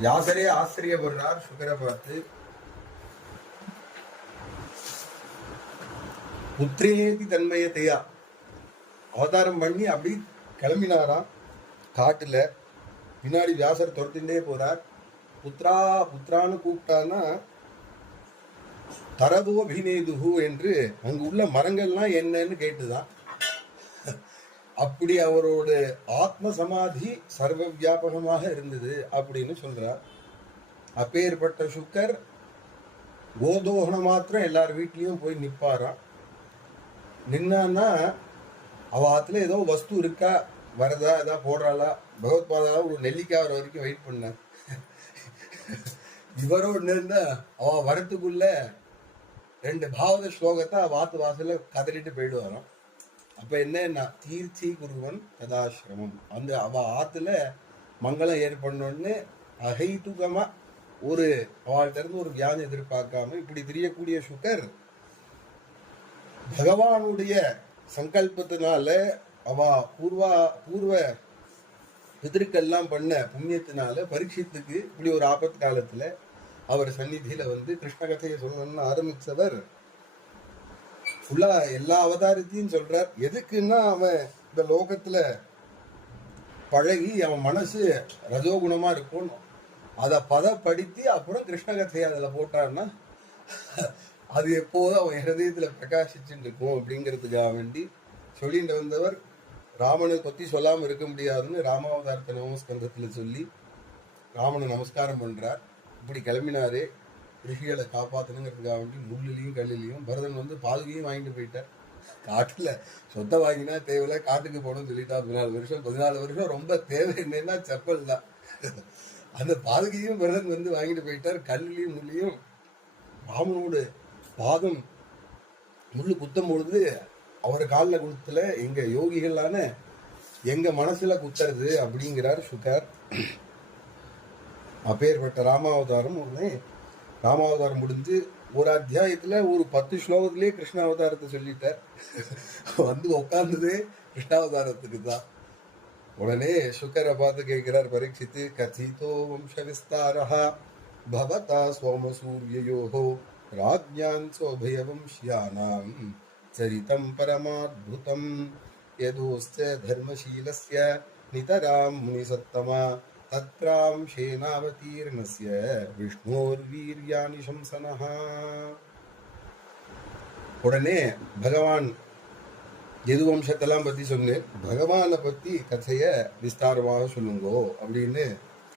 வியாசரே ஆச்சரியப்படுறார் சுகரை பார்த்து. புத்திரேதி தன்மயத்தையா அவதாரம் பண்ணி அப்படி கிளம்பினாராம் காட்டுல. பின்னாடி வியாசர் துரத்தின்றே போறார். புத்ரா புத்ரான்னு கூப்பிட்டான்னா தரதோ அபிநேதுகு என்று அங்கு உள்ள மரங்கள்லாம் என்னன்னு கேட்டுதான். அப்படி அவரோட ஆத்ம சமாதி சர்வ வியாபகமாக இருந்தது அப்படின்னு சொல்றார். அப்பேற்பட்ட சுக்கர் கோதோகணம் மாத்திரம் எல்லார் வீட்லயும் போய் நிற்பாராம். நின்னான்னா அவ ஆத்துல ஏதோ வஸ்து இருக்கா, வரதா, ஏதா போடுறாளா, பகவத்பாதா ஒரு நெல்லிக்காய் வர வரைக்கும் வெயிட் பண்ண. இவரோட நின்னா அவ வரத்துக்குள்ள 2 பாவத ஸ்லோகத்தை வாத்து வாசல கதறிட்டு போயிடுவாராம். அப்ப என்ன தீர்ச்சி குருவன் கதாசிரமம், அந்த அவ ஆத்துல மங்களம் ஏற்படணும்னு அகைத்துகமா ஒரு அவள்கிட்ட இருந்து ஒரு வியாதி எதிர்பார்க்காம இப்படி தெரியக்கூடிய சுக்கர் பகவானுடைய சங்கல்பத்தினால அவ பூர்வ பிதற்கெல்லாம் பண்ண புண்ணியத்தினால பரீட்சித்துக்கு இப்படி ஒரு ஆபத்து காலத்துல அவர் சந்நிதியில வந்து கிருஷ்ண கதையை சொல்லணும்னு ஆரம்பிச்சவர் ஃபுல்லா எல்லா அவதாரத்தையும் சொல்றார். எதுக்குன்னா அவன் இந்த லோகத்துல பழகி அவன் மனசு ரஜோகுணமா இருக்கும், அதை பதப்படுத்தி அப்புறம் கிருஷ்ண கதையை அதுல போட்டான்னா அது எப்போதும் அவன் ஹிருதயத்துல பிரகாசிச்சுட்டு இருக்கும் அப்படிங்கிறதுக்காக வேண்டி சொல்லிட்டு வந்தவர். ராமனை பத்தி சொல்லாம இருக்க முடியாதுன்னு ராமாவதாரத்தை நமஸ்கந்தத்துல சொல்லி ராமனை நமஸ்காரம் பண்றார். இப்படி கிளம்பினாரே ரிஷிகளை காப்பாத்தணுங்கிறதுக்காக வேண்டி முள்ளிலையும் கல்லிலையும் பரதன் வந்து பாதுகையும் வாங்கிட்டு போயிட்டார். காட்டுல சொத்தை வாங்கினா தேவையில்ல, காட்டுக்கு போகணும்னு சொல்லிட்டா 14 வருஷம் ரொம்ப தேவை என்னன்னா செப்பல் தான். அந்த பாதுகையும் பரதன் வந்து வாங்கிட்டு போயிட்டார். கல்லிலையும் முள்ளியும் ராமனோட பாதம் முள்ளு குத்தும் பொழுது அவர் காலில் குத்துல எங்க யோகிகளான எங்க மனசுல குத்துறது அப்படிங்கிறார் சுகர். அப்பேற்பட்ட ராமாவதாரம் உடனே ராமாவதாரம் முடிஞ்சு ஒரு அத்தியாயத்துல ஒரு 10 ஸ்லோகத்திலேயே கிருஷ்ண அவதாரத்தை சொல்லிட்டார். வந்து உட்கார்ந்தது கிருஷ்ணாவதாரத்துக்கு தான். உடனே சுக்கரை பார்த்து கேட்கிறார் பரீட்சித்து, கதிதோ வம்ச விஸ்தாரஹ பவதா சோமசூர்யயோஹோ ராஜ்ஞான் சோபயவம்ஷ்யானாம் சரிதம் பரமாத்புதம் யதோஸ்ச தர்மசீலஸ்ய நிதராம் முனிசத்தமா தத்ராம் சேனாவதீர்ணஸ்ய விஷ்ணோர்வீர்யானி சம்சனஹ. உடனே பகவான் எது வம்சத்தெல்லாம் பத்தி சொன்னேன், பகவானை பத்தி கதைய விஸ்தாரமாக சொல்லுங்கோ அப்படின்னு